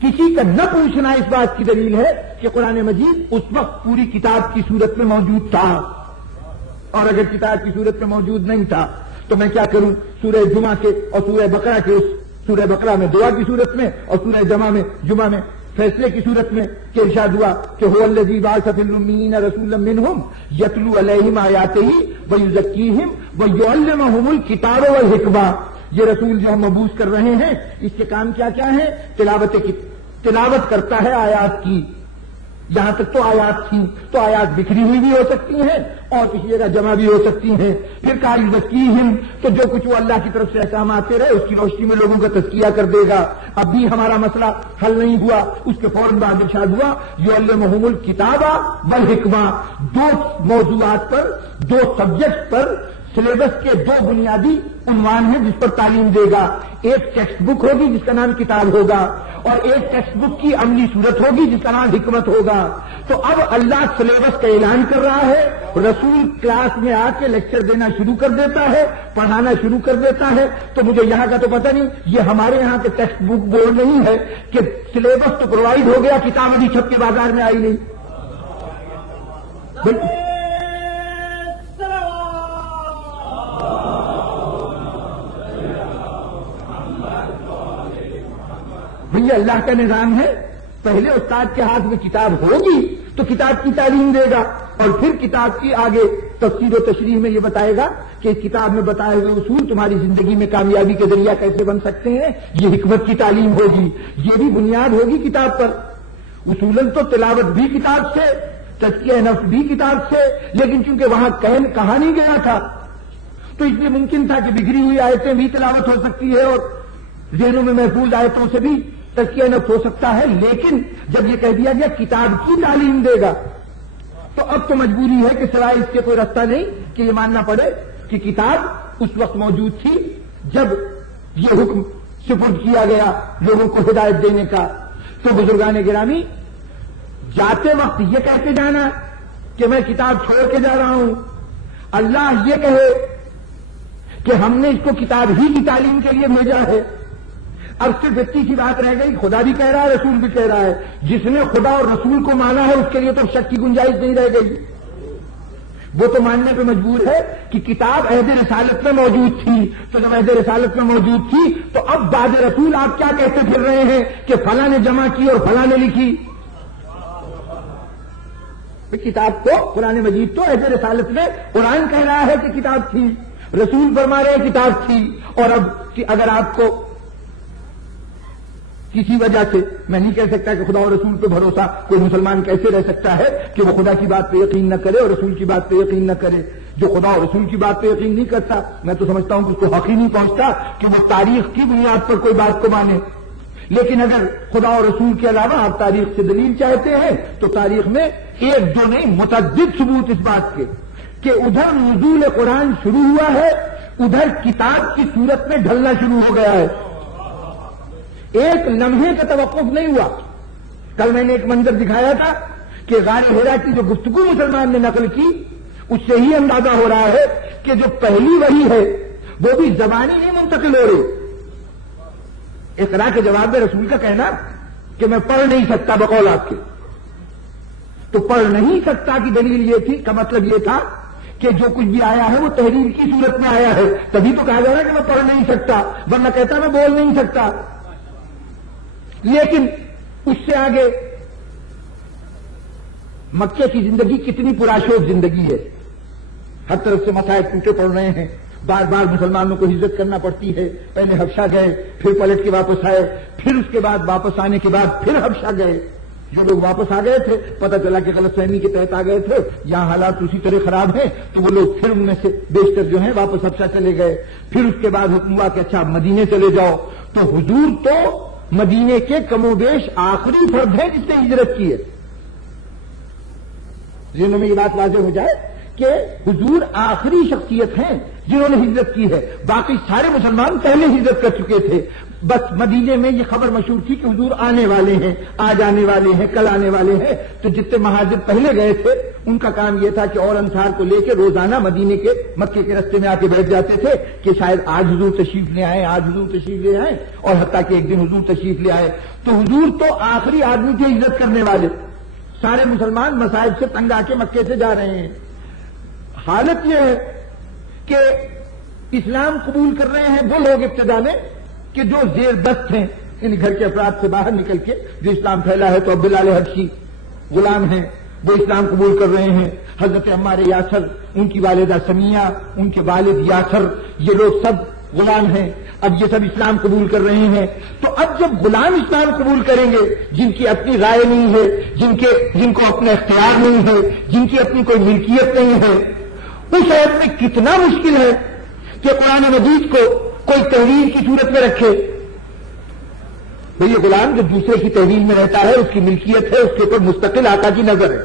کسی کا نہ پوچھنا اس بات کی دلیل ہے کہ قرآن مجید اس وقت پوری کتاب کی صورت میں موجود تھا، اور اگر کتاب کی صورت میں موجود نہیں تھا تو میں کیا کروں؟ سورہ جمعہ کے اور سورہ بقرہ کے، اس سورہ بقرہ میں دعا کی صورت میں اور سورہ جمعہ میں فیصلے کی صورت میں کہ ارشاد ہوا کہ هو الذی بعث فی الأمیین رسولا منہم یتلو علیہم آیاتہ ویزکیہم ویعلمہم الکتاب والحکمہ۔ یہ رسول جو ہم مبعوث کر رہے ہیں اس کے کام کیا کیا ہے؟ تلاوت کرتا ہے آیات کی، یہاں تک تو آیات تھی، تو آیات بکھری ہوئی بھی ہو سکتی ہیں اور کسی جگہ جمع بھی ہو سکتی ہیں۔ پھر کہا یزکیہم، تو جو کچھ وہ اللہ کی طرف سے احکام آتے رہے اس کی روشنی میں لوگوں کا تزکیہ کر دے گا۔ اب بھی ہمارا مسئلہ حل نہیں ہوا، اس کے فوراً بعد ارشاد ہوا یعلمہم الکتاب والحکمہ۔ دو موضوعات پر، دو سبجیکٹ پر سلیبس کے دو بنیادی عنوان ہیں جس پر تعلیم دے گا۔ ایک ٹیکسٹ بک ہوگی جس کا نام کتاب ہوگا، اور ایک ٹیکسٹ بک کی عملی صورت ہوگی جس کا نام حکمت ہوگا۔ تو اب اللہ سلیبس کا اعلان کر رہا ہے، رسول کلاس میں آ کے لیکچر دینا شروع کر دیتا ہے، پڑھانا شروع کر دیتا ہے۔ تو مجھے یہاں کا تو پتہ نہیں، یہ ہمارے یہاں کے ٹیکسٹ بک بورڈ نہیں ہے کہ سلیبس تو پرووائڈ ہو گیا، کتاب ابھی چھپ کے بازار میں آئی نہیں۔ بھئی اللہ کا نظام ہے، پہلے استاد کے ہاتھ میں کتاب ہوگی تو کتاب کی تعلیم دے گا، اور پھر کتاب کی آگے تفسیر و تشریح میں یہ بتائے گا کہ اس کتاب میں بتائے ہوئے اصول تمہاری زندگی میں کامیابی کے ذریعہ کیسے بن سکتے ہیں، یہ حکمت کی تعلیم ہوگی، یہ بھی بنیاد ہوگی کتاب پر۔ اصولاً تو تلاوت بھی کتاب سے، تزکیہ نفس بھی کتاب سے، لیکن چونکہ وہاں کہا نہیں گیا تھا تو اس لیے ممکن تھا کہ بگڑی ہوئی آیتیں بھی تلاوت ہو سکتی ہے اور ذہنوں میں محفوظ آیتوں سے بھی تزکیہ نفس ہو سکتا ہے۔ لیکن جب یہ کہہ دیا گیا کتاب کی تعلیم دے گا تو اب تو مجبوری ہے کہ سوائے اس کے کوئی راستہ نہیں کہ یہ ماننا پڑے کہ کتاب اس وقت موجود تھی جب یہ حکم سپرد کیا گیا لوگوں کو ہدایت دینے کا۔ تو بزرگان گرامی، جاتے وقت یہ کہہ کے جانا کہ میں کتاب چھوڑ کے جا رہا ہوں، اللہ یہ کہے کہ ہم نے اس کو کتاب ہی کی تعلیم کے لیے بھیجا ہے، اب صرف اتنی سی بات رہ گئی، خدا بھی کہہ رہا ہے رسول بھی کہہ رہا ہے، جس نے خدا اور رسول کو مانا ہے اس کے لیے تو شک کی گنجائش نہیں رہ گئی، وہ تو ماننے پہ مجبور ہے کہ کتاب عہد رسالت میں موجود تھی۔ تو جب عہد رسالت میں موجود تھی تو اب بعد رسول آپ کیا کہتے پھر رہے ہیں کہ فلاں نے جمع کی اور فلاں نے لکھی؟ کتاب تو قرآن مجید تو عہد رسالت میں قرآن کہہ رہا ہے کہ کتاب تھی، رسول فرما رہے ہیں کتاب تھی، اور اب اگر آپ کو کسی وجہ سے، میں نہیں کہہ سکتا کہ خدا اور رسول پہ بھروسہ کوئی مسلمان کیسے رہ سکتا ہے کہ وہ خدا کی بات پہ یقین نہ کرے اور رسول کی بات پہ یقین نہ کرے۔ جو خدا اور رسول کی بات پہ یقین نہیں کرتا، میں تو سمجھتا ہوں کہ اس کو حق ہی نہیں پہنچتا کہ وہ تاریخ کی بنیاد پر کوئی بات کو مانے۔ لیکن اگر خدا اور رسول کے علاوہ آپ تاریخ سے دلیل چاہتے ہیں تو تاریخ میں ایک دو نہیں متعدد ثبوت اس بات کے کہ ادھر نزول قرآن شروع ہوا ہے، ادھر کتاب کی صورت میں ڈھلنا شروع ہو گیا ہے، ایک لمحے کا توقف نہیں ہوا۔ کل میں نے ایک منظر دکھایا تھا کہ غار حرا کی جو گفتگو مسلمان نے نقل کی اس سے ہی اندازہ ہو رہا ہے کہ جو پہلی وحی ہے وہ بھی زبانی نہیں منتقل ہو رہی۔ اقرا کے جواب میں رسول کا کہنا کہ میں پڑھ نہیں سکتا بقول آپ کے، تو پڑھ نہیں سکتا کی دلیل یہ تھی، کا مطلب یہ تھا کہ جو کچھ بھی آیا ہے وہ تحریر کی صورت میں آیا ہے، تبھی تو کہا جا رہا ہے کہ میں پڑھ نہیں سکتا، ورنہ کہتا میں بول نہیں سکتا۔ لیکن اس سے آگے مکے کی زندگی کتنی پرآشوب زندگی ہے، ہر طرف سے مسائل ٹوٹے پڑ رہے ہیں، بار بار مسلمانوں کو ہجرت کرنا پڑتی ہے، پہلے حبشہ گئے، پھر پلٹ کے واپس آئے، پھر اس کے بعد واپس آنے کے بعد پھر حبشہ گئے۔ جو لوگ واپس آ گئے تھے پتہ چلا کہ غلط فہمی کے تحت آ گئے تھے، یہاں حالات اسی طرح خراب ہیں، تو وہ لوگ پھر ان میں سے بیشتر جو ہیں واپس حبشہ چلے گئے۔ پھر اس کے بعد حکم ہوا کہ اچھا مدینے چلے جاؤ، تو حضور تو مدینے کے کم و بیش آخری فرد ہے جس نے ہجرت کی ہے۔ ذہنوں میں یہ بات واضح ہو جائے کہ حضور آخری شخصیت ہیں جنہوں نے ہجرت کی ہے، باقی سارے مسلمان پہلے ہجرت کر چکے تھے۔ بس مدینے میں یہ خبر مشہور تھی کہ حضور آنے والے ہیں، آج آنے والے ہیں، کل آنے والے ہیں، تو جتنے مہاجر پہلے گئے تھے ان کا کام یہ تھا کہ اور انصار کو لے کے روزانہ مدینے کے مکے کے رستے میں آ کے بیٹھ جاتے تھے کہ شاید آج حضور تشریف لے آئے، آج حضور تشریف لے آئے، اور حتیٰ کہ ایک دن حضور تشریف لے آئے تو حضور تو آخری آدمی تھے عزت کرنے والے، سارے مسلمان مصائب سے تنگ آ کے مکے سے جا رہے ہیں۔ حالت یہ ہے کہ اسلام قبول کر رہے ہیں وہ لوگ ابتدا میں کہ جو زیر دست ہیں، یعنی گھر کے افراد سے باہر نکل کے جو اسلام پھیلا ہے، تو اب بلال حبشی غلام ہیں، وہ اسلام قبول کر رہے ہیں، حضرت عمار یاسر، ان کی والدہ سمیہ، ان کے والد یاسر، یہ لوگ سب غلام ہیں، اب یہ سب اسلام قبول کر رہے ہیں۔ تو اب جب غلام اسلام قبول کریں گے، جن کی اپنی رائے نہیں ہے، جن کو اپنا اختیار نہیں ہے، جن کی اپنی کوئی ملکیت نہیں ہے، اس عہد میں کتنا مشکل ہے کہ قرآن مجید کو کوئی تحریر کی صورت میں رکھے۔ یہ غلام جو دوسرے کی تحریر میں رہتا ہے، اس کی ملکیت ہے، اس کے اوپر مستقل آقا کی نظر ہے،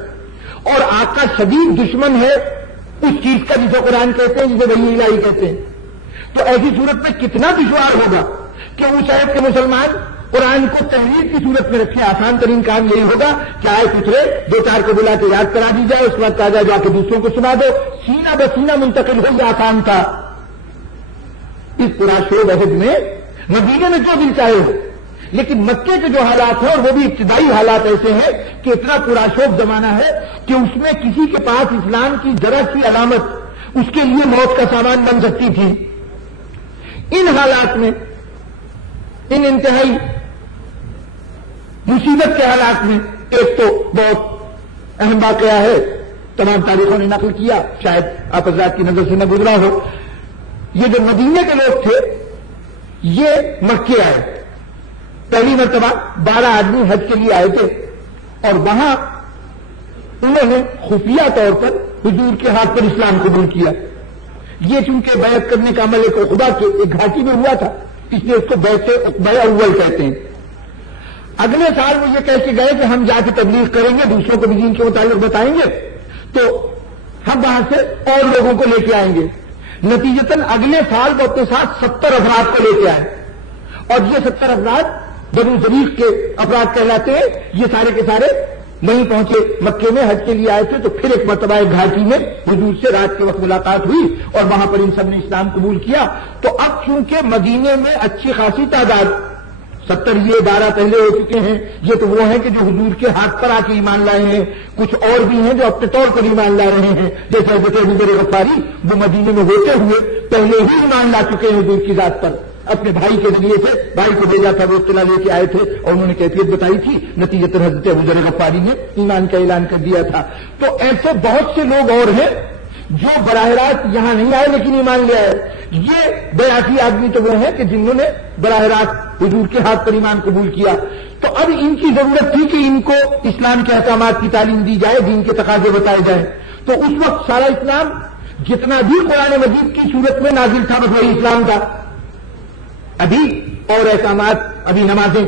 اور آقا شدید دشمن ہے اس چیز کا جسے قرآن کہتے ہیں، جسے وحی الہی کہتے ہیں۔ تو ایسی صورت میں کتنا دشوار ہوگا کہ اس عہد کے مسلمان قرآن کو تحریر کی صورت میں رکھے۔ آسان ترین کام یہی ہوگا کہ آئے اترے، دو چار کو بلا کے یاد کرا دی جائے، اس وقت آ جا کے دوسروں کو سنا دو، سینہ بسینہ منتقل ہو، یہ آسان تھا۔ اس پراشوب عہد میں مدینے میں جو دل چاہے ہو، لیکن مکے کے جو حالات ہیں، اور وہ بھی ابتدائی حالات ایسے ہیں کہ اتنا پراشوب زمانہ ہے کہ اس میں کسی کے پاس اسلام کی ذرا سی علامت اس کے لیے موت کا سامان بن سکتی تھی۔ ان حالات میں، ان انتہائی مصیبت کے حالات میں، ایک تو بہت اہم واقعہ ہے، تمام تاریخوں نے نقل کیا، شاید آپ حضرات کی نظر سے نہ گزرا ہو۔ یہ جو مدینے کے لوگ تھے یہ مکے آئے، پہلی مرتبہ 12 آدمی حج کے لیے آئے تھے، اور وہاں انہوں نے خفیہ طور پر حضور کے ہاتھ پر اسلام قبول کیا۔ یہ چونکہ بیعت کرنے کا عمل ایک عقبہ کے ایک گھاٹی میں ہوا تھا، اس لیے اس کو بیعت عقبہ اول کہتے ہیں۔ اگلے سال وہ یہ کہہ کے گئے کہ ہم جا کے تبلیغ کریں گے، دوسروں کو بھی دین کے متعلق بتائیں گے، تو ہم وہاں سے اور لوگوں کو لے کے آئیں گے۔ نتیجتاً اگلے سال وہ اپنے ساتھ 70 افراد کو لے کے آئے، اور یہ 70 افراد بنو ذریق کے افراد کہلاتے ہیں۔ یہ سارے کے سارے نہیں پہنچے مکے میں، حج کے لیے آئے تھے، تو پھر ایک مرتبہ ایک گھاٹی میں حضور سے رات کے وقت ملاقات ہوئی، اور وہاں پر ان سب نے اسلام قبول کیا۔ تو اب چونکہ مدینے میں اچھی خاصی تعداد، 70 یہ 12 پہلے ہو چکے ہیں، یہ تو وہ ہیں کہ جو حضور کے ہاتھ پر آ کے ایمان لائے ہیں، کچھ اور بھی ہیں جو اپنے طور پر ایمان لا رہے ہیں، جیسے حضرت ابوذر غفاری، وہ مدینے میں ہوتے ہوئے پہلے ہی ایمان لا چکے ہیں حضور کی ذات پر، اپنے بھائی کے ذریعے سے، بھائی کو بھیجا تھا، وہ اطلاع لے کے آئے تھے اور انہوں نے کیفیت بتائی تھی، نتیجتاً حضرت ابوذر غفاری نے ایمان کا اعلان کر دیا تھا۔ تو ایسے بہت سے لوگ اور ہیں جو براہ راست یہاں نہیں آئے لیکن ایمان لے آئے۔ یہ 82 آدمی تو وہ ہیں کہ جنہوں نے براہ راست حضور کے ہاتھ پر ایمان قبول کیا۔ تو اب ان کی ضرورت تھی کہ ان کو اسلام کے احکامات کی تعلیم دی جائے، دین کے تقاضے بتائے جائیں۔ تو اس وقت سارا اسلام جتنا بھی قرآن مجید کی صورت میں نازل تھا بس وہی اسلام تھا۔ ابھی اور احکامات، ابھی نمازیں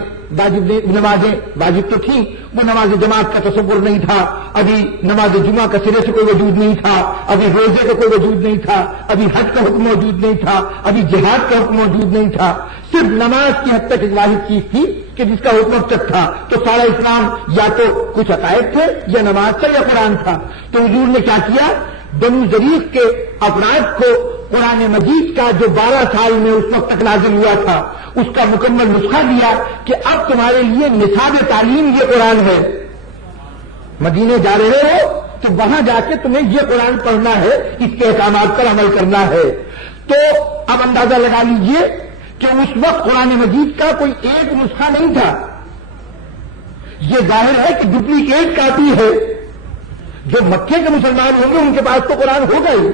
واجب تو تھیں، وہ نماز جماعت کا تصور نہیں تھا، ابھی نماز جمعہ کا سرے سے کوئی وجود نہیں تھا، ابھی روزے کا کوئی وجود نہیں تھا، ابھی حج کا حکم موجود نہیں تھا، ابھی جہاد کا حکم موجود نہیں تھا، صرف نماز کی حد تک ایک واحد چیز تھی کہ جس کا حکم اب تک تھا۔ تو سارا اسلام یا تو کچھ عقائد تھے، یا نماز تھا، یا قرآن تھا۔ تو حضور نے کیا کیا؟ بنو ذریق کے افراد کو قرآن مجید کا جو 12 سال میں اس وقت تک نازل ہوا تھا اس کا مکمل نسخہ دیا کہ اب تمہارے لیے نصاب تعلیم یہ قرآن ہے۔ مدینے جا رہے ہو تو وہاں جا کے تمہیں یہ قرآن پڑھنا ہے، اس کے احکامات پر عمل کرنا ہے۔ تو اب اندازہ لگا لیجئے کہ اس وقت قرآن مجید کا کوئی ایک نسخہ نہیں تھا، یہ ظاہر ہے کہ ڈپلیکیٹ کاپی ہے۔ جو مکے کے مسلمان ہوں گے ان کے پاس تو قرآن ہوگا ہی،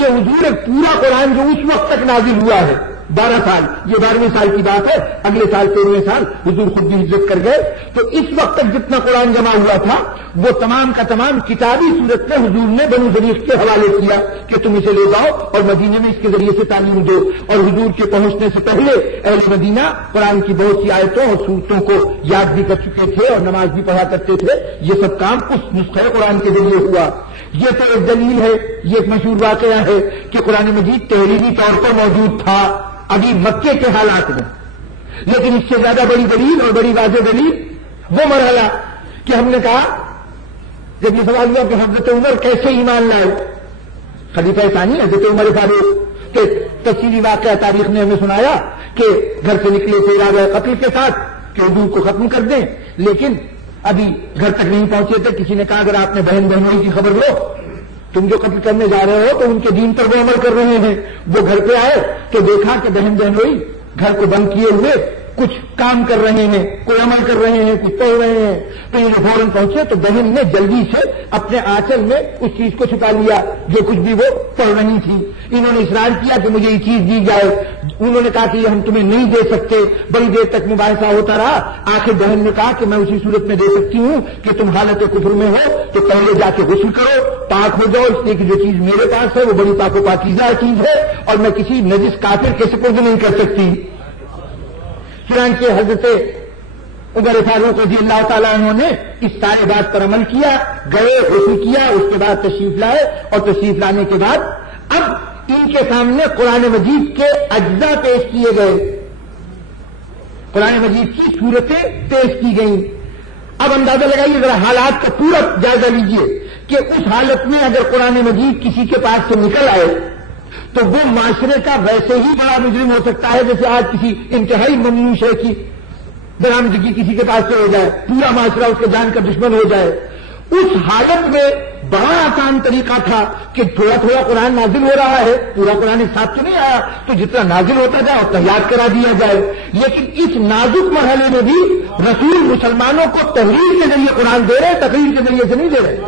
یہ حضور ایک پورا قرآن جو اس وقت تک نازل ہوا ہے 12 سال، یہ 12ویں سال کی بات ہے، اگلے سال 13ویں سال حضور خود بھی ہجرت کر گئے، تو اس وقت تک جتنا قرآن جمع ہوا تھا وہ تمام کا تمام کتابی صورت میں حضور نے بنو ذریق کے حوالے کیا کہ تم اسے لے جاؤ اور مدینے میں اس کے ذریعے سے تعلیم دو۔ اور حضور کے پہنچنے سے پہلے اہل مدینہ قرآن کی بہت سی آیتوں اور صورتوں کو یاد بھی کر چکے تھے اور نماز بھی پڑھا کرتے تھے۔ یہ سب کام اس نسخہ قرآن کے ذریعے ہوا۔ یہ تو ایک دلیل ہے، یہ ایک مشہور واقعہ ہے کہ قرآن مجید تحریری طور پر موجود تھا ابھی مکے کے حالات میں، لیکن اس سے زیادہ بڑی دلیل اور بڑی واضح دلیل وہ مرحلہ کہ ہم نے کہا جب یہ سوال ہوا کہ حضرت عمر کیسے ایمان لائے، خلیفہ ثانی حضرت عمر فاروق کے تفصیلی واقعہ تاریخ نے ہمیں سنایا کہ گھر سے نکلے تھے ارادہ قتل کے ساتھ کہ حضور کو ختم کر دیں، لیکن ابھی گھر تک نہیں پہنچے تھے. کسی نے کہا اگر آپ نے بہن بہنوئی کی خبر لو، تم جو قتل کرنے جا رہے ہو تو ان کے دین پر وہ عمل کر رہے ہیں. وہ گھر پہ آئے تو دیکھا کہ بہن بہنوئی گھر کو بند کیے ہوئے کچھ کام کر رہے ہیں، کوئی عمل کر رہے ہیں، کچھ پڑھ رہے ہیں. تو یہ فوراً پہنچے تو بہن نے جلدی سے اپنے آنچل میں اس چیز کو چھپا لیا جو کچھ بھی وہ پڑھ رہی تھی. انہوں نے اصرار کیا کہ مجھے یہ چیز دی جائے. انہوں نے کہا کہ یہ ہم تمہیں نہیں دے سکتے. بڑی دیر تک مباحثہ ہوتا رہا. آخر بہن نے کہا کہ میں اسی صورت میں دے سکتی ہوں کہ تم حالت کفر میں ہو تو پہلے جا کے غسل کرو، پاک ہو جاؤ، اس لیے کہ جو چیز میرے پاس ہے وہ بڑی پاک و پاکیزہ چیز ہے اور میں کسی نجس کافر کے سپرد نہیں کر سکتی. چنانچہ حضرت عمر فاروق رضی اللہ تعالیٰ عنہ نے اس سارے بات پر عمل کیا، گئے، غسل کیا، اس کے بعد تشریف لائے اور تشریف لانے کے بعد اب ان کے سامنے قرآن مجید کے اجزاء پیش کیے گئے، قرآن مجید کی صورتیں پیش کی گئیں. اب اندازہ لگائیے ذرا حالات کا پورا جائزہ لیجیے کہ اس حالت میں اگر قرآن مجید کسی کے پاس سے نکل آئے تو وہ معاشرے کا ویسے ہی بڑا مجرم ہو سکتا ہے جیسے آج کسی انتہائی ممنوع شے کی برآمدگی کسی کے پاس سے ہو جائے، پورا معاشرہ اس کے جان کا دشمن ہو جائے. اس حالت میں بڑا آسان طریقہ تھا کہ تھوڑا تھوڑا قرآن نازل ہو رہا ہے، پورا قرآن ایک ساتھ تو نہیں آیا، تو جتنا نازل ہوتا جائے اور تیار کرا دیا جائے. لیکن اس نازک مرحلے میں بھی رسول مسلمانوں کو تحریر کے ذریعے قرآن دے رہے، تقریر کے ذریعے سے نہیں دے رہے.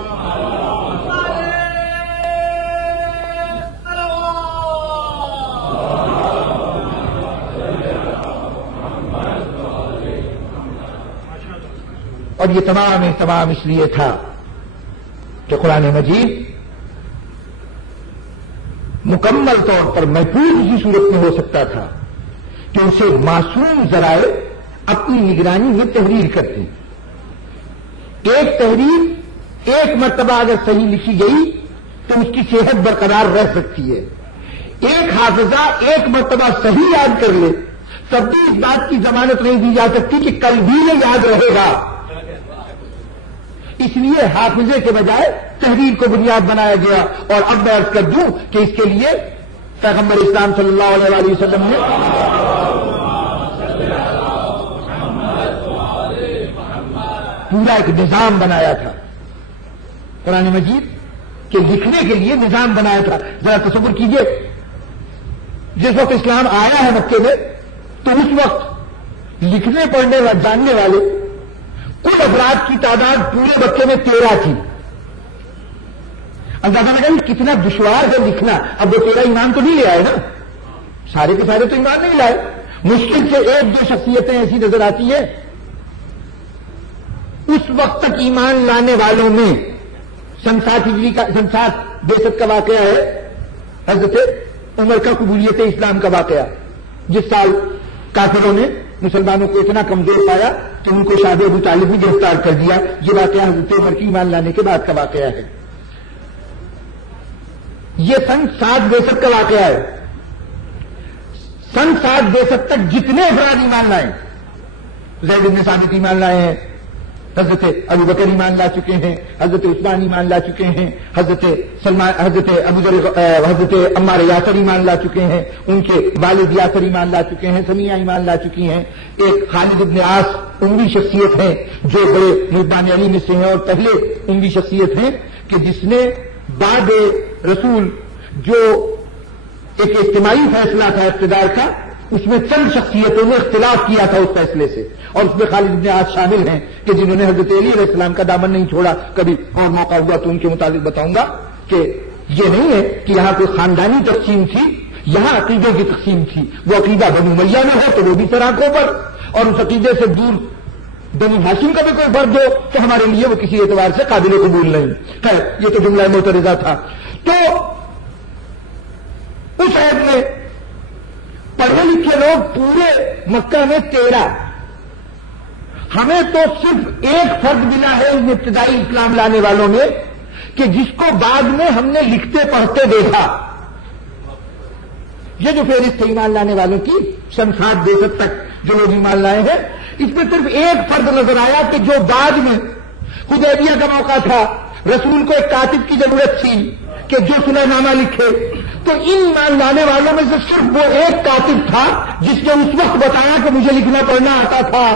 اور یہ تمام اس لیے تھا کہ قرآن مجید مکمل طور پر محفوظ اسی صورت میں ہو سکتا تھا کہ اسے معصوم ذرائع اپنی نگرانی میں تحریر کرتے. ایک تحریر ایک مرتبہ اگر صحیح لکھی گئی تو اس کی صحت برقرار رہ سکتی ہے. ایک حافظہ ایک مرتبہ صحیح یاد کر لے تب بھی اس بات کی ضمانت نہیں دی جا سکتی کہ کل بھی یہ یاد رہے گا. اس لیے حافظے کے بجائے تحریر کو بنیاد بنایا گیا. اور اب میں عرض کر دوں کہ اس کے لیے پیغمبر اسلام صلی اللہ علیہ وسلم نے پورا ایک نظام بنایا تھا. قرآن مجید کے لکھنے کے لیے نظام بنایا تھا. ذرا تصور کیجئے جس وقت اسلام آیا ہے مکے میں تو اس وقت لکھنے پڑھنے و جاننے والے کل افراد کی تعداد پورے مکے میں 13 تھی. اندازہ لگا کتنا دشوار ہے لکھنا. اب وہ 13 ایمان تو نہیں لے آئے نا، سارے کے سارے تو ایمان نہیں لائے. مشکل سے ایک دو شخصیتیں ایسی نظر آتی ہیں. اس وقت تک ایمان لانے والوں میں سن 7 بعثت کا واقعہ ہے، حضرت عمر کا قبولیت اسلام کا واقعہ. جس سال کافروں نے مسلمانوں کو اتنا کمزور پایا کہ ان کو شاہ ابو طالب بھی گرفتار کر دیا. یہ واقعہ حضرت عمر کی ایمان لانے کے بعد کا واقعہ ہے. یہ سن 7 بعثت کا واقعہ ہے. سن 7 بعثت تک جتنے افراد ایمان لائے، زید بن ثابت ایمان لائے ہیں، حضرت ابو بکر ایمان لا چکے ہیں، حضرت عثمان ایمان لا چکے ہیں، حضرت عمار یاسر ایمان لا چکے ہیں، ان کے والد یاسر ایمان لا چکے ہیں، سمیہ ایمان لا چکی ہیں. ایک خالد بن عاص اموی شخصیت ہیں جو بڑے مردان علی میں سے ہیں اور پہلے اموی شخصیت ہیں کہ جس نے بعد رسول جو ایک اجتماعی فیصلہ تھا اقتدار کا، اس میں چند شخصیتوں نے اختلاف کیا تھا اس فیصلے سے، اور اس میں خالد بن عاص شامل ہیں کہ جنہوں نے حضرت علی علیہ السلام کا دامن نہیں چھوڑا. کبھی اور موقع ہوا تو ان کے متعلق بتاؤں گا کہ یہ نہیں ہے کہ یہاں کوئی خاندانی تقسیم تھی، یہاں عقیدے کی تقسیم تھی. وہ عقیدہ بنو امیہ میں ہو تو وہ بھی سراخوں پر، اور اس عقیدے سے دور بنو ہاشم کا بھی کوئی فرد ہو تو ہمارے لیے وہ کسی اعتبار سے قابل قبول نہیں. خیر یہ تو جملہ معترضہ تھا. تو اس عہد میں پڑھے لکھے لوگ پورے مکہ میں 13. ہمیں تو صرف ایک فرد ملا ہے ان ابتدائی اسلام لانے والوں میں کہ جس کو بعد میں ہم نے لکھتے پڑھتے دیکھا. یہ جو فہرست ایمان لانے والوں کی سن 7 بعثت تک جو لوگ ایمان لائے ہیں، اس میں صرف ایک فرد نظر آیا کہ جو بعد میں حدیبیہ کا موقع تھا، رسول کو ایک کاتب کی ضرورت تھی کہ جو صلح نامہ لکھے، تو ان ایمان لانے والوں میں سے صرف وہ ایک کاتب تھا جس نے اس وقت بتایا کہ مجھے لکھنا پڑھنا آتا تھا،